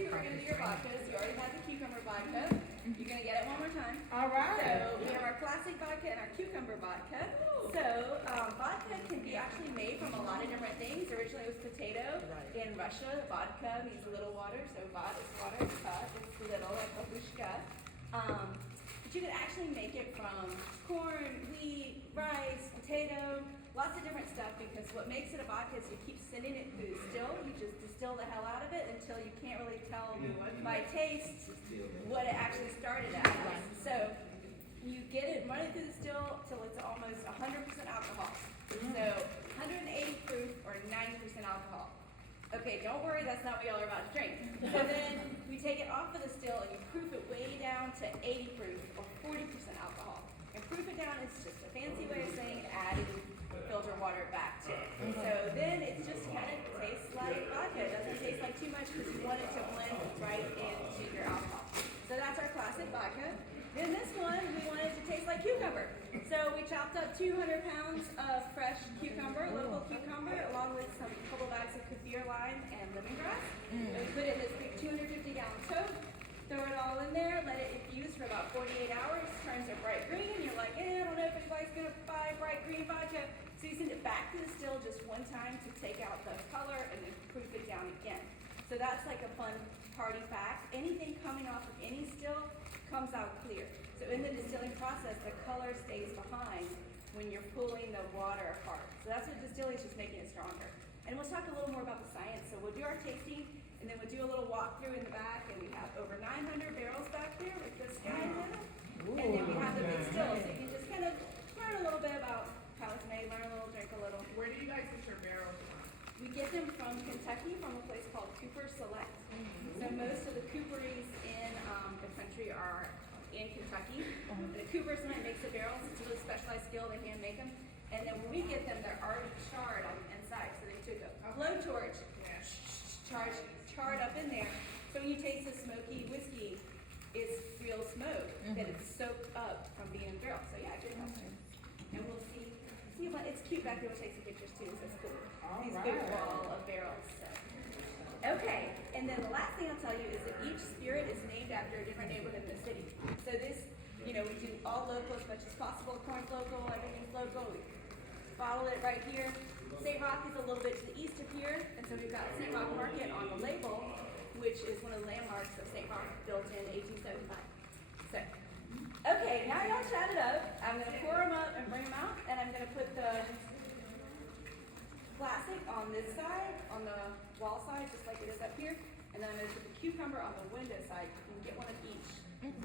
two, we're going to do your vodkas. You already had the cucumber vodka. You're going to get it one more time. All right. So we have our classic vodka and our cucumber vodka. So vodka can be actually made from a lot of different things. Originally it was potato. In Russia, vodka means little water. So vod is water, ka it's little, like babushka. But you can actually make it from corn, wheat, rice, potato, lots of different stuff, because what makes it a vodka is you keep sending it through the still. You just distill the hell out of it until you can't really tell by taste what it actually started at. So you get it running through the still till it's almost 100% alcohol. So 180 proof or 90% alcohol. Okay, don't worry, that's not what y'all are about to drink. So then we take it off of the still and you proof it way down to 80 proof or 40% alcohol. And proof it down is just a fancy way of saying adding filter water back to it. So then it just kind of tastes like vodka. It doesn't taste like too much because you want it to blend right into your alcohol. So that's our classic vodka. Then this one, we wanted to taste like cucumber. So we chopped up 200 pounds of fresh cucumber, local cucumber, along with some couple bags of kaffir lime and lemongrass. And we put it in this big 250-gallon tote, throw it all in there, let it infuse for about 48 hours, turns a bright green, and you're like, I don't know if anybody's gonna buy bright green vodka. So you send it back to the still just one time to take out the color and then proof it down again. So that's like a fun party fact. Anything coming off of any still comes out clear. So in the distilling process, the color stays behind when you're pulling the water apart. So that's what distilling is, just making it stronger. And we'll talk a little more about the science. So we'll do our tasting, and then we'll do a little walkthrough in the back, and we have over 900 barrels back there with this guy in it. And then we have the big still, so you can just kind of learn a little bit about how it's made, learn a little, drink a little. Where do you guys get your barrels from? We get them from Kentucky, from a place called Cooper Select. So most of the cooperies in the country are in Kentucky. The Cooper Select makes the barrels. It's a really specialized skill. They hand make them. And then when we get them, they're already charred on the inside. So they took a blowtorch, charred up in there. So when you taste the smoky whiskey, it's real smoke that it's soaked up from being in the barrel. So yeah, good help. And we'll see. But it's cute back there. We'll take some pictures too. So it's cool. These big wall of barrels. So. Okay, and then the last thing I'll tell you is that each spirit is named after a different neighborhood in the city. So this, we do all local as much as possible. Corn's local, everything's local. We bottle it right here. St. Roch is a little bit to the east of here, and so we've got St. Roch Market on the label, which is one of the landmarks of St. Roch, built in 1875. So, okay, now y'all chat it up. I'm going to pour them up and bring them out, and I'm going to put the classic on this side, on the wall side, just like it is up here. And then I'm going to put the cucumber on the window side. You can get one of each.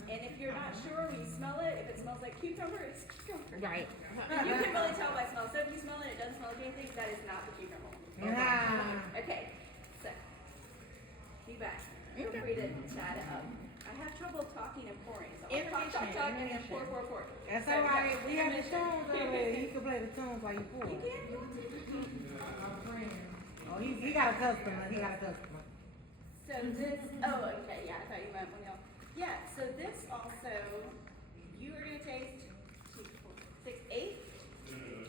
And if you're not sure when you smell it, if it smells like cucumber, it's cucumber. Right. You can really tell by smell. So if you smell it, it doesn't smell like anything, that is not the cucumber. Okay, so be back. Feel free to chat it up. I have trouble talking and pouring, so I'm talk, and then pour. That's all right. We have the tunes already. You can play the tunes while you pour. You can. Oh, he got a customer. So this, okay, yeah, I thought you meant one else. Yeah, so this also, you are going to taste 2, 4, 6, 8.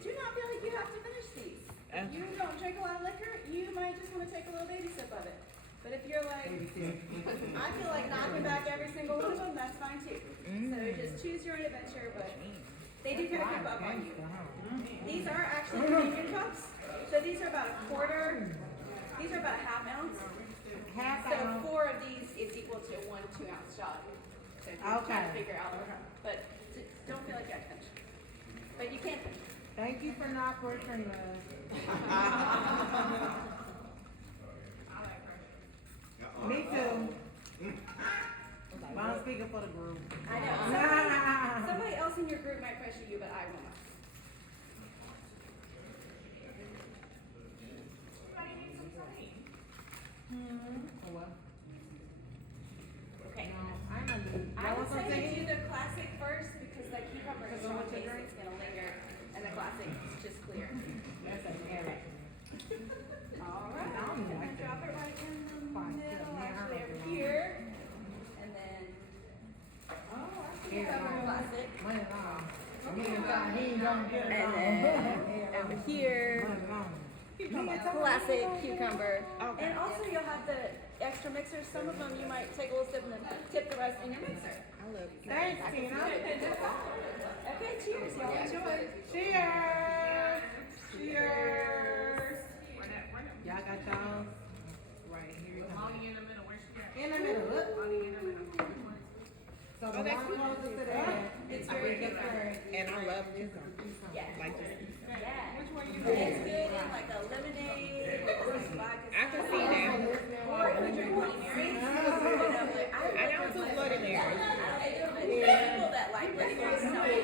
Do not feel like you have to finish these. If you don't drink a lot of liquor, you might just want to take a little baby sip of it. But if you're like, I feel like knocking back every single one of them, that's fine too. So just choose your own adventure, but they do kind of creep up on you. These are actually premium cups. So these are about a quarter, these are about a half ounce. So 4 of these is equal to 1 2-ounce shot. So if you're trying to figure out, but don't feel like you have to finish. But you can finish. Thank you for not torturing us. Me too. But I'm speaking for the group. I know. Somebody else in your group might pressure you, but I will not. Okay. I would say to do the classic first because the cucumber is strong taste. It's going to linger, and the classic is just clear. That's a carrot. All right. I'm going to drop it right in the middle, actually over here, and then cucumber classic. And then over here, cucumber classic cucumber. Okay. And also you'll have the extra mixers. Some of them you might take a little sip and then tip the rest in your mixer. I love it. Thanks, Tina. Okay, cheers. Y'all enjoy. Cheers. Cheers. Y'all got y'all right here. In the middle. Look. So the one closest to that, It's very good. And I love cucumber. Yeah. Like this. Yeah. Which one you want? It's good in like a lemonade or some vodka. I can see that. Or if you drink Bloody Marys. I don't do Bloody Mary. People that like Bloody Marys tell me.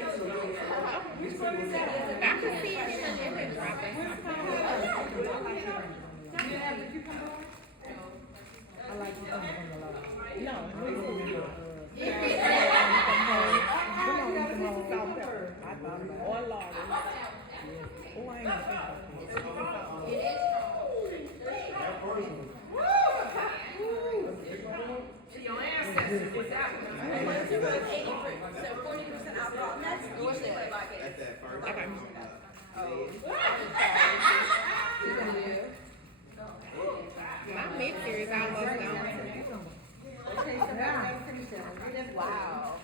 Which one is that? I can see it in the dropping. I like cucumber from the low. No. I thought about it. Or Laura. Oh, I ain't gonna think about Once you put 80 proof, so 40% alcohol, and that's usually what vodka is. Okay. My mixer is almost gone. Wow.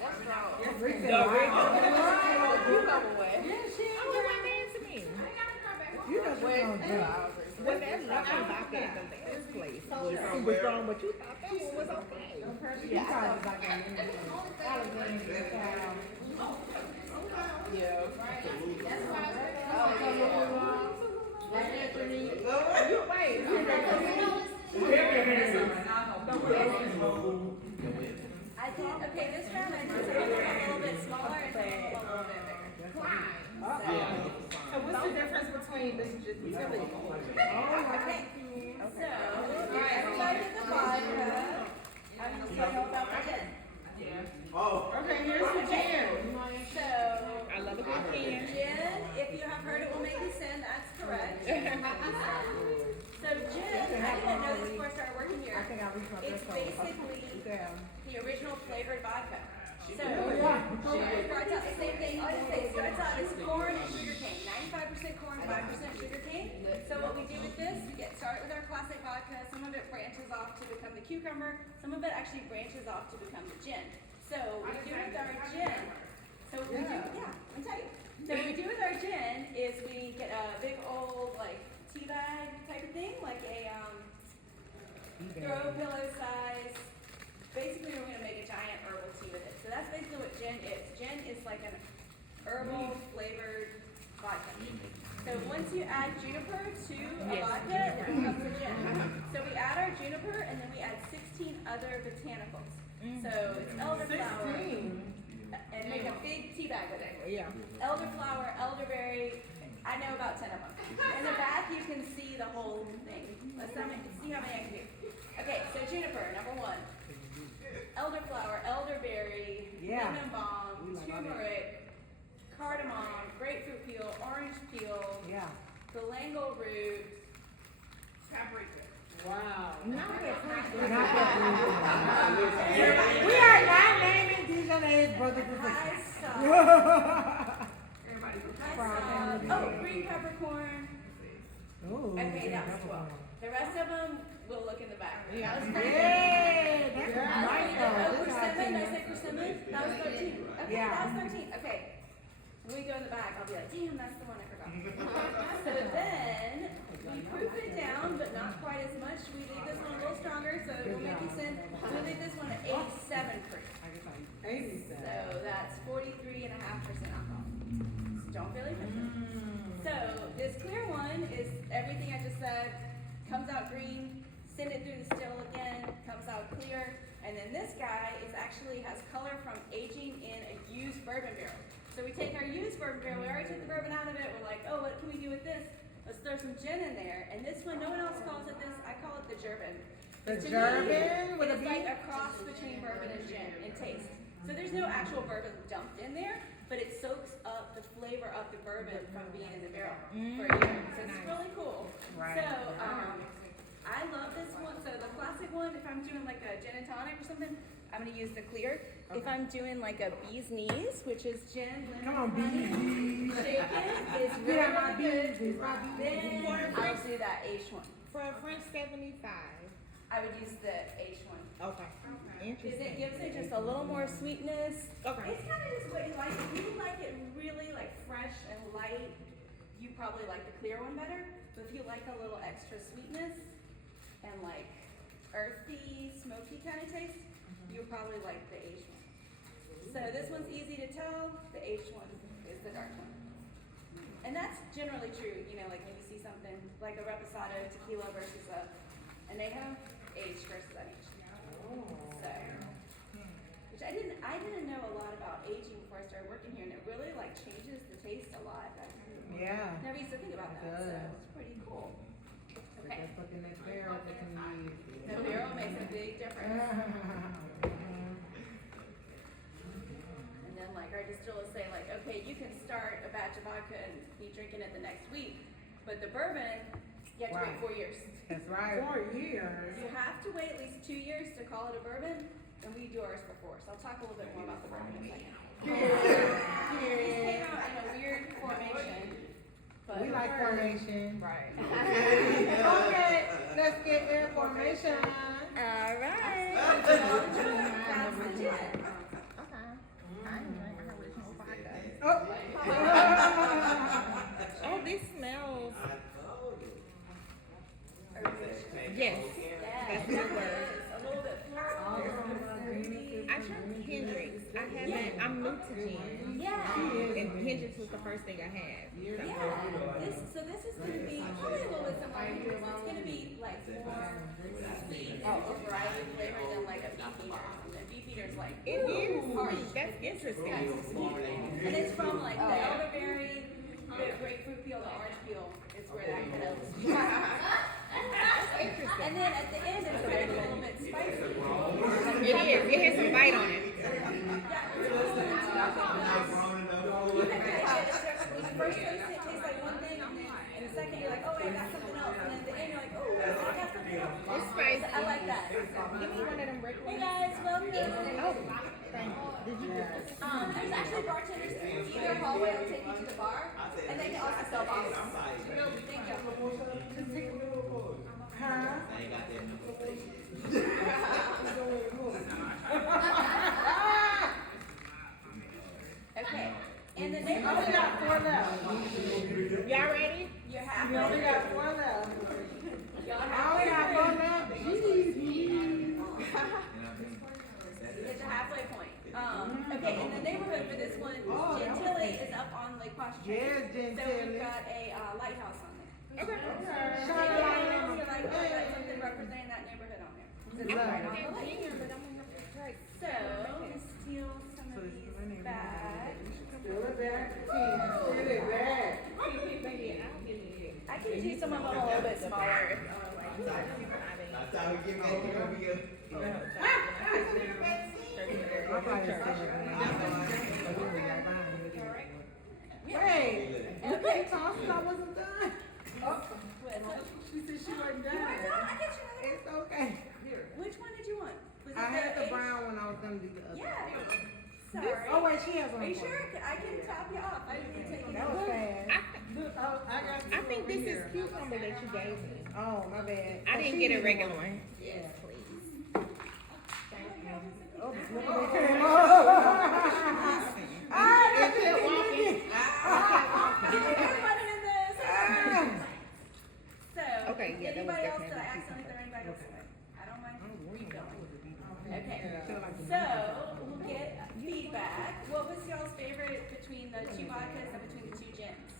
That's strong. The original. Cucumber way. Oh, it went bad to me. You know what you're gonna do. Well, that lemon vodka in the last place was super strong, but you thought that one was okay. You probably like that. Yeah. I think, okay, this round I did some of them a little bit smaller and some of them a little bit bigger. So what's the difference between this utility? Okay, so, alright, everybody get the vodka. I'm gonna tell you all about my gin. Okay, here's the gin. So, I love a good can. gin, if you have heard it will make you sin, that's correct. So gin, I didn't know this before I started working here. I think I reached my It's threshold. basically Yeah. the original flavored vodka. So, it starts out the same thing. All I say, it starts out as corn and sugar cane. 95% corn, 5% sugar cane. So what we do with this, we start with our classic vodka. Some of it branches off to become the cucumber. Some of it actually branches off to become the gin. So what we do with our gin, let me tell you. So what we do with our gin is we get a big old like tea bag type of thing, like a throw pillow size. Basically, we're going to make a giant herbal tea with it. So that's basically what gin is. Gin is like an herbal flavored vodka. So once you add juniper to a vodka, it becomes a gin. So we add our juniper and then we add 16 other botanicals. So it's elderflower. And make a big tea bag with it. Yeah. Elderflower, elderberry. I know about 10 of them. In the back, you can see the whole thing. Let's see how many I can do. Okay, so juniper, number 1. Elderflower, elderberry, lemon balm, turmeric, cardamom, grapefruit peel, orange peel, galangal root, paprika. Wow. We are not naming DJ's brothers and High sisters. salt. Oh, green peppercorn. Ooh, Okay, that was 12. The rest of them, we'll look in the back. Yeah, that's That right was though. persimmon. Did I say persimmon? That was 13. Okay, Yeah. that was 13. Okay. When we go in the back, I'll be like, damn, that's the one I forgot. So then, we proof it down, but not quite as much. We leave this one a little stronger, so it will make you sin. We'll leave this one at 87 proof. 87. So that's 43.5% alcohol. So don't feel like So this clear one is everything I just said. Comes out green, send it through the still again, comes out clear. And then this guy actually has color from aging in a used bourbon barrel. So we take our used bourbon barrel, we already took the bourbon out of it, we're like, oh, what can we do with this? Let's throw some gin in there. And this one, no one else calls it this, I call it the German. The To me, German with a it's B? like a cross between bourbon and gin in taste. So there's no actual bourbon dumped in there, but it soaks up the flavor of the bourbon from being in the barrel for a year. So it's really cool. Right. So I love this one. So the classic one, if I'm doing like a gin and tonic or something, I'm gonna use the clear. If I'm doing like a bee's knees, which is gin, Come on, bees. shake it, it's really, Yeah, my really good. bees. My bees. Then I'll do that H1. For a French 75. I would use the H1. Okay. Because Interesting. it gives it just a little more sweetness. Okay. It's kind of just what you like. If you like it really like fresh and light, you probably like the clear one better. But if you like a little extra sweetness and like earthy, smoky kind of taste, you'll probably like the H1. So this one's easy to tell. The H1 is the dark one. And that's generally true, you know, like when you see something like a reposado tequila versus a anejo, H versus anejo. So, which I didn't know a lot about aging before I started working here, and it really like changes the taste a lot. I Yeah. never used to think about that, so it's pretty cool. Okay, That's what the next barrel they can use. the barrel makes a big difference. And then like our distillers say like, okay, you can start a batch of vodka and be drinking it the next week, but the bourbon, you have to wait Right. 4 years. That's right. 4 years. You have to wait at least 2 years to call it a bourbon, and we do ours for 4. So I'll talk a little bit more about the bourbon in a second. This came out in a weird formation, but We like formation. right. Okay, let's get air formation. All right. That's the gin. Okay. I ain't drinking original vodka. Oh. Oh, this smells. Yes. That's a good word. A little bit floral. I tried Hendrix. I haven't. I'm new to gin. Yeah. And Hendrix was the first thing I had. Yeah. This is gonna be probably a little bit similar to yours. It's gonna be like more sweet, a variety of flavor than like a beefeater or something. Beefeater's like It is harsh. sweet. That's interesting. And it's from like the elderberry, the grapefruit peel, the orange peel. It's where that kind of. Interesting. And then at the end, it's kind of a little bit spicy. It is. It has some bite on it. You can kind of get it different. When you first taste it, it tastes like one thing, and then in the second, you're like, oh, wait, I got something else. And then at the end, you're like, oh, I got something else. It's spicy. I like that. Give me one of them regular. Hey guys, welcome. Oh, thank you. Did you get this? There's actually bartenders in either hallway will take you to the bar, and they can also sell bottles. Thank you. Huh? Okay. And the We only neighborhood, got 4 left. Y'all ready? you're We halfway only through. got 4 left. Y'all I only got halfway 4 through. left. Jeez. It's a halfway point. Okay, in the neighborhood for this one, Gentilly is up on Lake Pontchartrain. Yes, So we've Gentilly. got a lighthouse on there. Okay. So Shine you're light on. like, oh, I got something representing that neighborhood on there. So it's right on the lake. So, let's steal some of these back. Fill it back. Fill it back. I can do some of them a little bit smaller if you want. That's how we get back here. We get. My body is Wait. Okay. Thompson, I wasn't done. She said she wasn't You done. are done? I get you. It's okay. Which one did you want? Was it I had the H? brown one. I was gonna do the other. Yeah. Sorry. Oh wait, she has one. Are you for sure? me. I can top you off. I didn't take it. That was fast. I I think this is cucumber that you gave me. Oh my bad. I didn't get a regular one. Yes, please. Oh, look Oh. at they came. It kept walking. Everybody in this. So, Okay, yeah, that was anybody else, did I definitely accidentally throw anybody else away? I don't mind refilling. Okay, Yeah. so we'll get feedback. What was y'all's favorite between the 2 vodkas and between the 2 gins?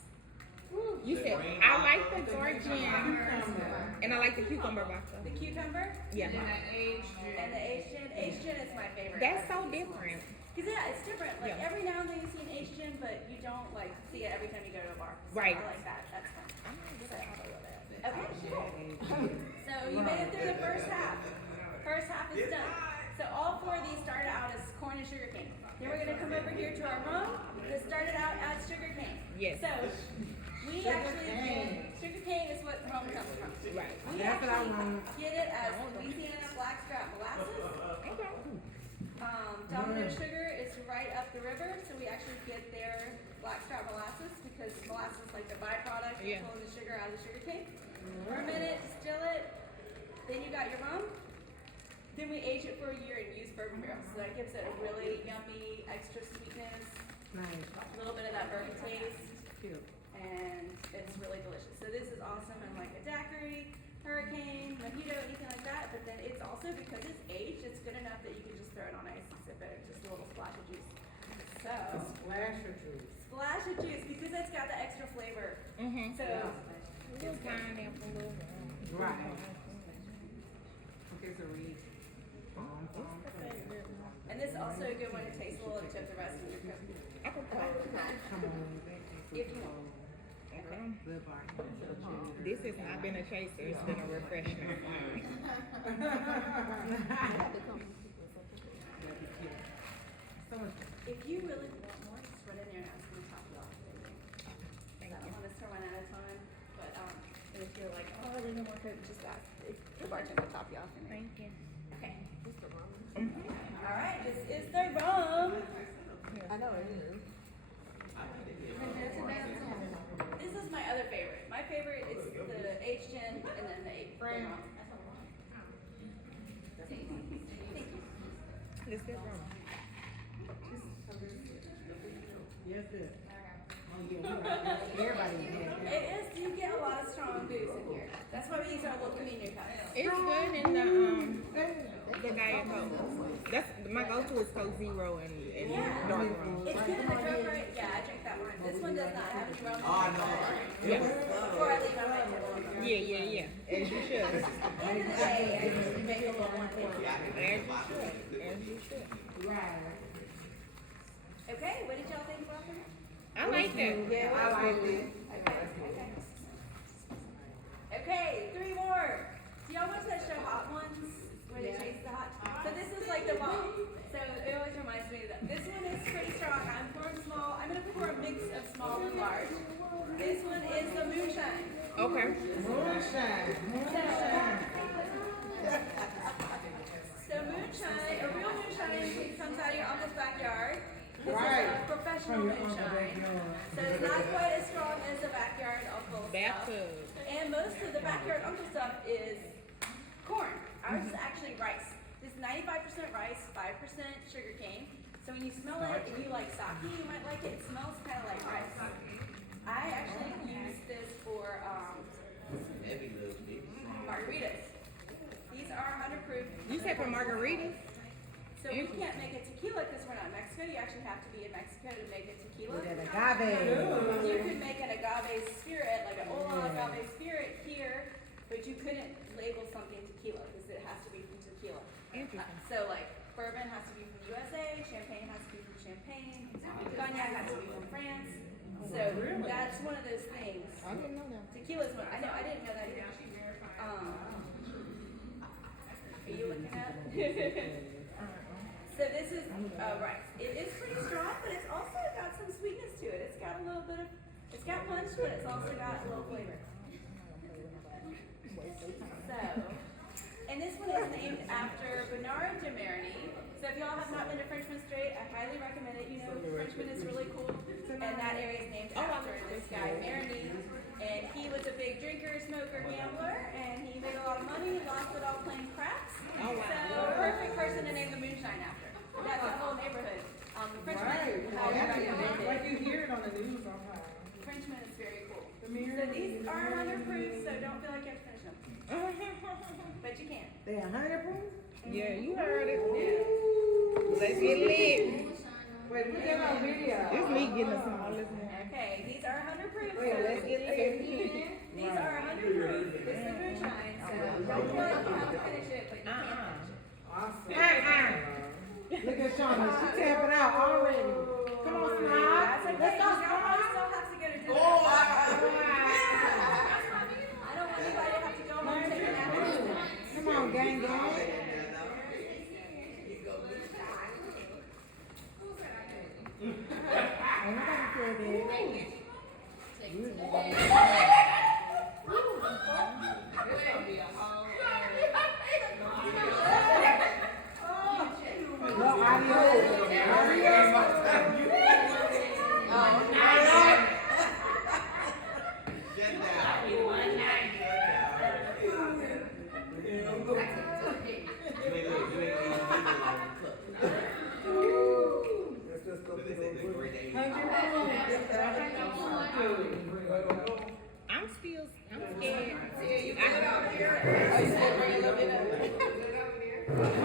You said I like the dark gin and I like the cucumber vodka. The cucumber Yeah. and the H gin. H gin is my favorite. That's so different. Cause yeah, it's different. Like Yeah. every now and then you see an H gin, but you don't like see it every time you go to a bar. So Right. I like that. That's fun. I'm gonna get a bottle of that. Okay, cool. So you made it through the first half. First half is done. So all 4 of these started out as corn and sugar cane. Then we're gonna come over here to our rum that started out as sugar cane. Yes. So we actually sugar cane is what rum comes from. Right. We That's what I actually want. get it as Louisiana blackstrap molasses. Okay. Their sugar is right up the river, so we actually get their blackstrap molasses because molasses is like the byproduct of pulling the sugar out of the sugar cane. Ferment it, distill it, then you got your rum. Then we age it for a year and use bourbon barrels. So that gives it a really yummy, extra sweetness, Nice. a little bit of that bourbon taste, Cute. and it's really delicious. So this is awesome in like a daiquiri, hurricane, mojito, anything like that. But then it's also, because it's aged, it's good enough that you can just throw it on ice and sip it, just a little splash of juice. So, Splash of juice. splash of juice because it's got the extra flavor. So, Little pineapple, little. Right. Okay, so read. and this is also a good one to taste a little and tip the rest of your cooking. I can put Come on. If you want. Good bar. This has not been a chaser, it's been a refreshment. So much. If you really want more, just run in there and ask them to top you off. I don't want us to run out of time, but and if you're like, oh, I need no more coke, just ask the bartender to top you off in there. Thank you. Okay. All right, this is the rum. I know it is. This is my other favorite. My favorite is the aged gin and then the rum. Thank you. Let's get rum. Yes, it. Everybody did. It is. You get a lot of strong booze in here. That's why we use our little communion cups. It's good in the Diet Coke. That's my go-to is Coke Zero and dark rum. It's good in the Coke, right? Yeah, I drink that one. This one does not have any rum. Oh, no. Yeah. Before I leave, I might have one. Yeah. As you should. End of the day, I just make a little one. As you should. Right. Okay, what did y'all think about them? I like that. Yeah, I like it. Okay, 3 more. Do y'all watch that show Hot Ones? Where they chase the hot? So this is like the bomb. So it always reminds me of that. This one is pretty strong. I'm pouring small. I'm gonna pour a mix of small and large. This one is the moonshine. Okay. Moonshine. So moonshine, a real moonshine comes out of your uncle's backyard. This Right. is a professional moonshine. So it's not quite as strong as the backyard uncle stuff. Bathtub. And most of the backyard uncle stuff is corn. Ours is actually rice. This is 95% rice, 5% sugar cane. So when you smell it and you like sake, you might like it. It smells kind of like rice. I actually use this for Heavy little bit. margaritas. These are 100 proof. You said for margaritas? So we can't make a tequila because we're not in Mexico. You actually have to be in Mexico to make a tequila. With that agave. You could make an agave spirit, like an Ola agave spirit here, but you couldn't label something tequila because it has to be from tequila. Interesting. So like bourbon has to be from the USA, champagne has to be from Champagne, cognac has to be from France. So that's one of those things. I didn't know that. Tequila's one. I know. I didn't know that either. Are you looking at? So this is rice. It is pretty strong, but it's also got some sweetness to it. It's got a little bit of, it's got punch, but it's also got a little flavor. So, and this one is named after Bernard de Marigny. So if y'all have not been to Frenchman Strait, I highly recommend it. You know, Frenchman is really cool, and that area is named after this guy Marigny. And he was a big drinker, smoker, gambler, and he made a lot of money. He lost it all playing craps. Oh, wow. So perfect person to name the moonshine after. That's a whole neighborhood. The Frenchman, highly recommend Like it. you hear it on the news all the time. Frenchman is very cool. The So mirror. these are 100 proof, so don't feel like you have to finish them. But you can. They 100 proof? Yeah, you heard it. Yeah. Let's get lit. Wait, we get on video. It's me getting the smallest one. Okay, these are 100 proof. Wait, so let's get these are 100 proof. This is the moonshine, so don't feel like you have to finish it, but you can finish it. Awesome. Look at Shauna. She tapping out already. Come on, smile. That's okay. Let's go, Y'all smile. still have to go to dinner. Oh, I don't want anybody to have to go home and take a nap. Come on, gang, gang. Ain't nobody said that. No, adios. It's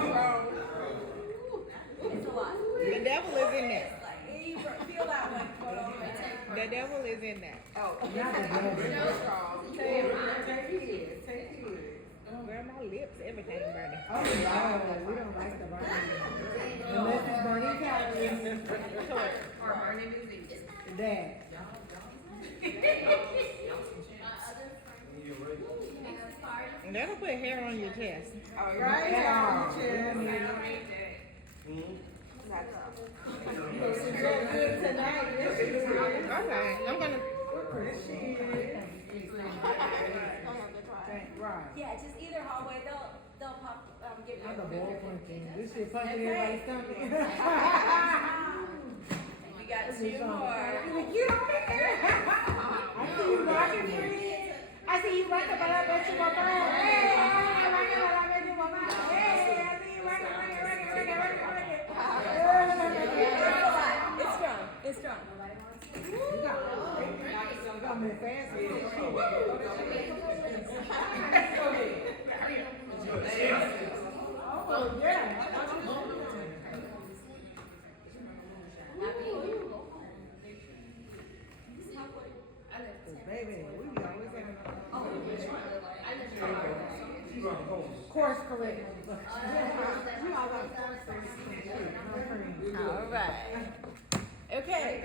a lot. The devil is in there. Like, you feel that one going all the way down. The devil is in there. Oh, Not the devil. Take it. Girl, my lips, everything burning. Oh, no, we don't like the burning. Unless it's burning calories. or burning disease. That. And that'll put hair on your chest. Oh, you're Right Yeah. on, Chad. Looking good tonight. Yes, you do. Okay, I'm gonna. Right. Yeah, just either hallway. They'll pop. Give you I'm a the bigger- ball punching. This shit punching everybody's stomach. You got two more. You don't care. I see you rocking, friend. I see you rocking, but I bet you my mind. Hey, rocking, but I bet you my mind. Hey, I see you rocking. It's strong. It's strong. You got me fast. Oh, yeah. Baby, we be always having course correct. You all got course correct. All right. Okay.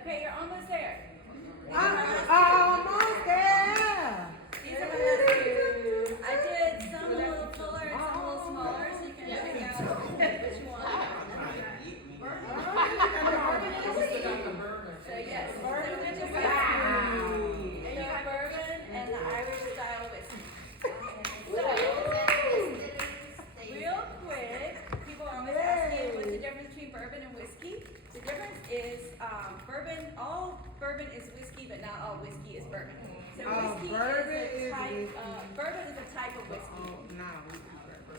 Okay, you're almost there. Almost there. These are my last two. I did some a little fuller and some a little smaller, so you can pick out which one. So yes, so we just got the bourbon and the Irish style whiskey. So, real quick, people always ask me what's the difference between bourbon and whiskey. The difference is all bourbon is whiskey, but not all whiskey is bourbon. So whiskey bourbon is a type of whiskey.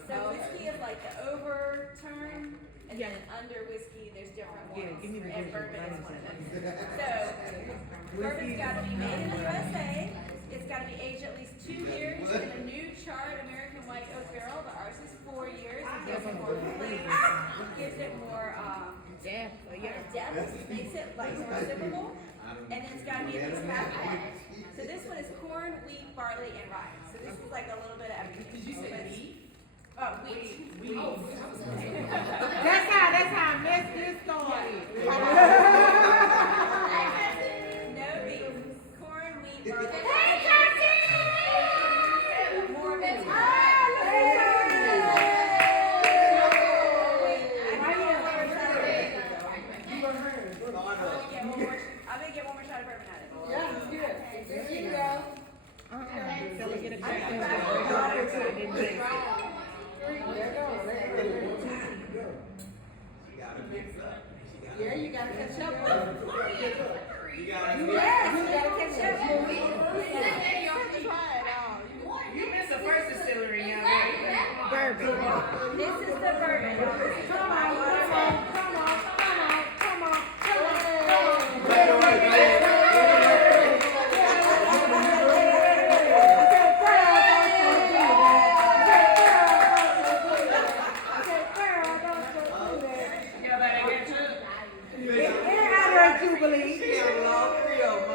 So whiskey is like the over term, and then under whiskey there's different ones. give me the And difference. bourbon is one of them. So bourbon's got to be made in the USA. It's got to be aged at least 2 years in a new charred American white oak barrel. The ours is 4 years. It gives it more flavor. Gives it more depth. Makes it like more sippable. And then it's got to be at least half wet. So this one is corn, wheat, barley, and rye. So this is like a little bit of everything. Did you say wheat? Oh, wheat. That's how I messed this started. No beans. Corn, wheat, barley. More of it. I'm gonna get one more shot of bourbon at it. Yeah, it's good. There you go. Till we get a drink. Yeah, you gotta catch up. You gotta You gotta catch up. You missed the first distillery, y'all. Bourbon. This is the bourbon. Come on.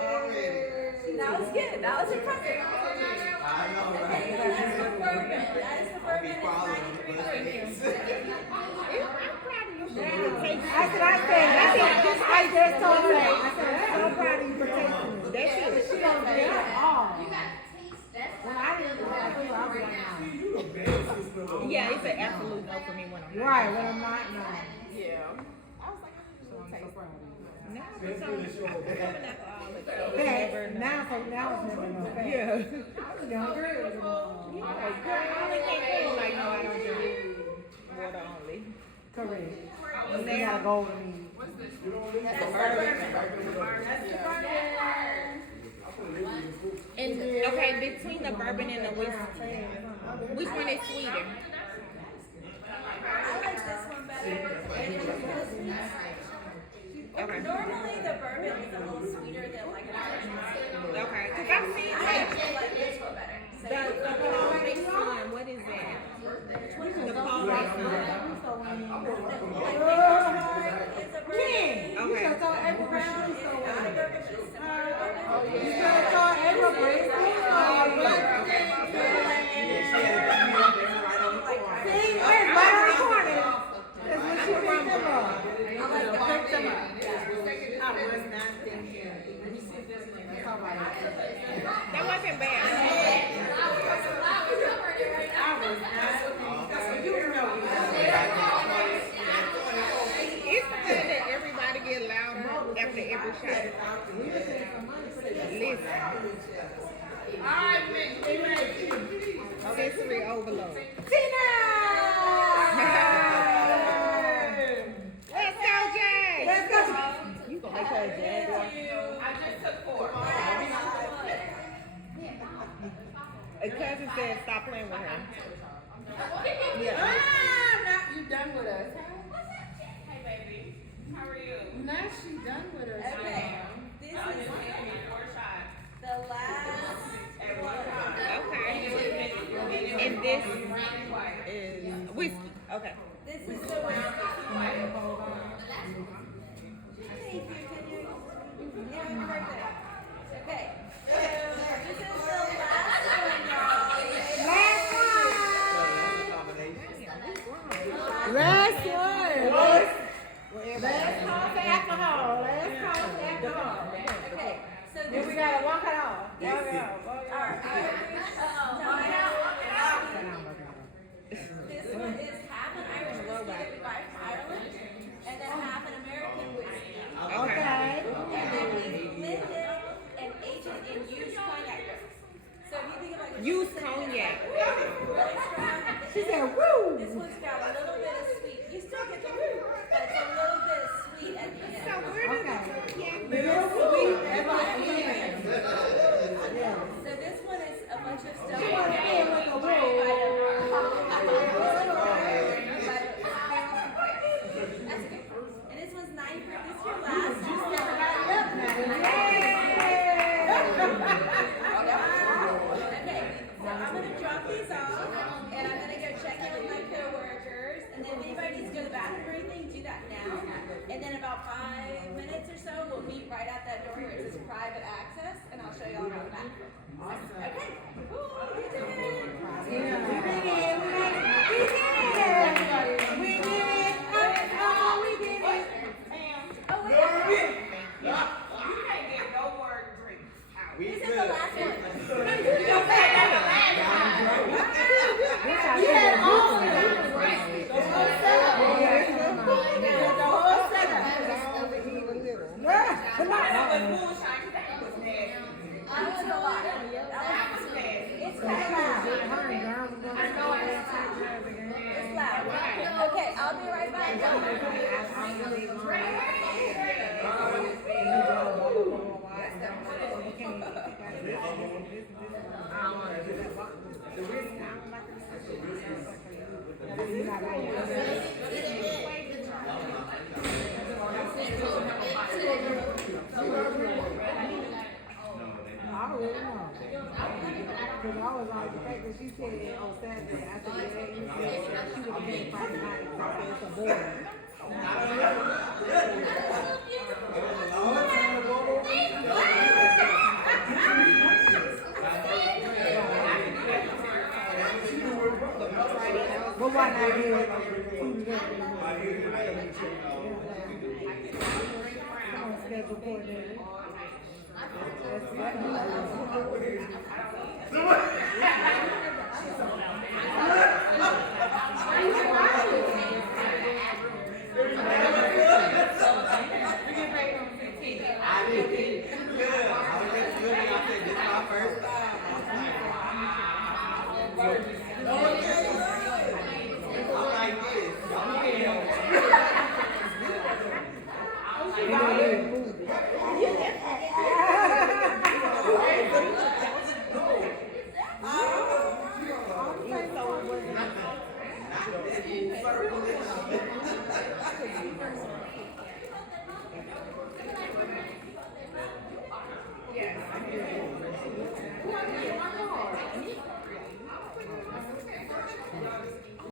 That was good. That was impressive. I know, Okay, right? so that's the bourbon. That is the bourbon. It's 93 proof. I just told her. I said, I'm so proud of you for tasting it. That's it. She don't get it all. When I didn't do that, I was like, nah. Yeah, it's an absolute no for me when I'm Right, when I'm not, no. Yeah. So I'm so proud of you. now for some alcoholic. That, now it's never no fact. Yeah. I was young girl. Girl, I only can't feel like no, I don't drink water only. Correct. You gotta go with me. That's the bourbon. That's the bourbon. And okay, between the bourbon and the whiskey, which one is sweeter? I like this one better. Okay. Normally the bourbon is a little sweeter than like an Irish whiskey. Okay, because I've seen I like actually like this one better. So The looking bad. It's good that everybody get louder after every shot. Listen. Alright, man. Sensory overload. Tina! Let's go, Jay. Let's go. You gonna make her a jaguar? I just took 4. A cousin said stop playing with her. Yeah. Ah, now you done with us. Hey, baby. How are you? Now she done with us. Okay, this is I just gave me 4 shots. the last one. Okay. And this is whiskey. Okay. This is the whiskey. Thank you, can you? Yeah, right there. Okay, so this is the last one, y'all. Last one. Let's call for alcohol. Let's call for alcohol. Okay, so Then this we gotta walk it off. Walk it off. Walk it Our off. This one is half an Irish whiskey that we buy from Ireland, and then half an American whiskey. Okay. And then we blend it and age it in used cognac barrels. So if you think of like Used cognac. really strong, She said, woo. this one's got a little bit of sweet. You still get the woo, but it's a little bit of sweet at the end. So where did Okay. the cognac Little sweet. That's what I'm saying. Yeah. So this one is a bunch of stuff. She wanna end with a woo. That's okay. And this one's 9 proof. This is your last. Just never got it up now. Okay, so I'm gonna drop these off, and I'm gonna go check in with my coworkers, and then if anybody needs to go to the bathroom or anything, do that now. And then about 5 minutes or so, we'll meet right at that door where it says private access, and I'll show you all around the back. Okay. Woo, we did it. We did it. We did it. Oh, we did it. Oh, wait. You can't get no word drink out. We This is good. the last one. You had all of them. The whole setup. Come on. That was moonshine. That was nasty. That was a lot. That was nasty. It's kind of loud. It's loud. Okay, I'll be right back. I already know. Because I was like, the fact that she said on Saturday, I said, yeah, you said she was getting Friday night. So I said, it's a boy. But why not do it? On schedule coordinator. I did it. Good. I was just good. I said, this is my first time. I'm like this.